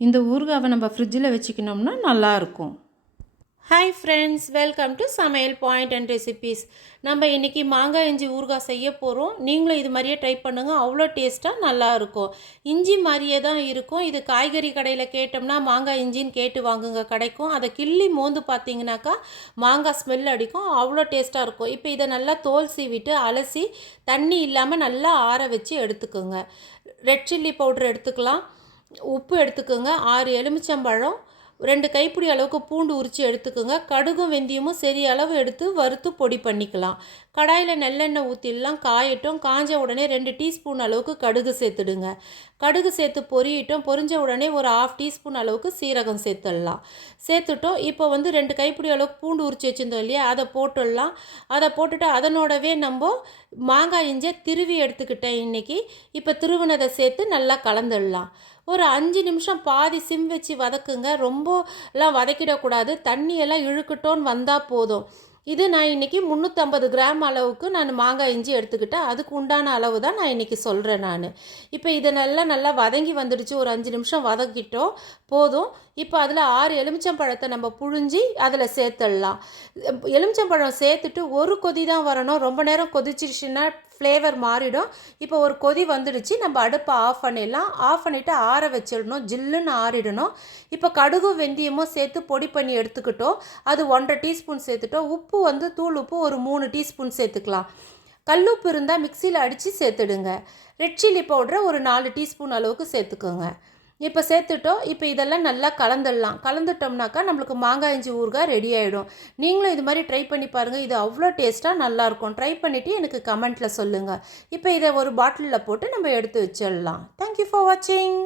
இந்த ஊறுகாவை நம்ம ஃப்ரிட்ஜில் வச்சுக்கினோம்னா நல்லாயிருக்கும். ஹாய் ஃப்ரெண்ட்ஸ், வெல்கம் டு சமையல் பாயிண்ட் அண்ட் ரெசிபீஸ். நம்ம இன்றைக்கி மாங்காய் இஞ்சி ஊறுகாய் செய்ய போகிறோம். நீங்களும் இது மாதிரியே ட்ரை பண்ணுங்கள், அவ்வளோ டேஸ்ட்டாக நல்லாயிருக்கும். இஞ்சி மாதிரியே தான் இருக்கும். இது காய்கறி கடையில் கேட்டோம்னா மாங்காய் இஞ்சின்னு கேட்டு வாங்குங்க, கிடைக்கும். அதை கிள்ளி மோந்து பார்த்தீங்கன்னாக்கா மாங்காய் ஸ்மெல் அடிக்கும், அவ்வளோ டேஸ்ட்டாக இருக்கும். இப்போ இதை நல்லா தோல் சீவிட்டு அலசி தண்ணி இல்லாமல் நல்லா ஆற வச்சு எடுத்துக்கோங்க. ரெட் சில்லி பவுட்ரு எடுத்துக்கலாம், உப்பு எடுத்துக்கோங்க, 6 எலுமிச்சம்பழம், 2 கைப்பிடி அளவுக்கு பூண்டு உரித்து எடுத்துக்கோங்க. கடுகும் வெந்தயமும் சரி அளவு எடுத்து வறுத்து பொடி பண்ணிக்கலாம். கடாயில் நல்லெண்ணெய் ஊற்றிடலாம், காயட்டும். காஞ்ச உடனே 2 டீஸ்பூன் அளவுக்கு கடுகு சேர்த்துடுங்க. கடுகு சேர்த்து பொரியட்டும். பொரிஞ்ச உடனே ஒரு 1/2 டீஸ்பூன் அளவுக்கு சீரகம் சேர்த்துடலாம். சேர்த்துட்டோம். இப்போ 2 கைப்பிடி அளவுக்கு பூண்டு உரித்து வச்சுருந்தோம் இல்லையா, அதை போட்டுடலாம். அதை போட்டுட்டு அதனோடவே நம்ம மாங்காய் இஞ்சி திருவி எடுத்துக்கிட்டேன் இன்றைக்கி. இப்போ திருவினதை சேர்த்து நல்லா கலந்துடலாம். ஒரு 5 நிமிஷம் பாதி சிம் வச்சு வதக்குங்க. ரொம்பலாம் வதக்கிடக்கூடாது, தண்ணியெல்லாம் இழுக்கட்டோன்னு வந்தால் போதும். இது நான் இன்றைக்கி 350 கிராம் அளவுக்கு நான் மாங்காய் இஞ்சி எடுத்துக்கிட்டேன். அதுக்கு உண்டான அளவு தான் நான் இன்றைக்கி சொல்கிறேன் நான். இப்போ இதை நல்லா வதங்கி வந்துடுச்சு. ஒரு 5 நிமிஷம் வதக்கிட்டோம் போதும். இப்போ அதில் 6 எலுமிச்சம்பழத்தை நம்ம புழிஞ்சி அதில் சேர்த்துடலாம். எலுமிச்சம்பழம் சேர்த்துட்டு ஒரு கொதி தான் வரணும். ரொம்ப நேரம் கொதிச்சிடுச்சுன்னா ஃப்ளேவர் மாறிடும். இப்போ ஒரு கொதி வந்துடுச்சு, நம்ம அடுப்பை ஆஃப் பண்ணிடலாம். ஆஃப் பண்ணிவிட்டு ஆற வச்சிடணும், ஜில்லுன்னு ஆறிடணும். இப்போ கடுகும் வெந்தயமும் சேர்த்து பொடி பண்ணி எடுத்துக்கிட்டோம். அது 1.5 டீஸ்பூன் சேர்த்துட்டோம். உப்பு தூள் உப்பு ஒரு 3 டீஸ்பூன் சேர்த்துக்கலாம். கல்லுப்பு இருந்தால் மிக்சியில் அடித்து சேர்த்துடுங்க. ரெட் சில்லி பவுடரை ஒரு 4 டீஸ்பூன் அளவுக்கு சேர்த்துக்கோங்க. இப்போ சேர்த்துட்டோம். இப்போ இதெல்லாம் நல்லா கலந்துடலாம். கலந்துட்டோம்னாக்கா நம்மளுக்கு மாங்காய் இஞ்சி ஊறுகாய் ரெடி ஆகிடும். நீங்களும் இது மாதிரி ட்ரை பண்ணி பாருங்கள், இது அவ்வளோ டேஸ்ட்டாக நல்லாயிருக்கும். ட்ரை பண்ணிவிட்டு எனக்கு கமெண்ட்டில் சொல்லுங்கள். இப்போ இதை ஒரு பாட்டிலில் போட்டு நம்ம எடுத்து வச்சிடலாம். தேங்க்யூ ஃபார் வாட்சிங்.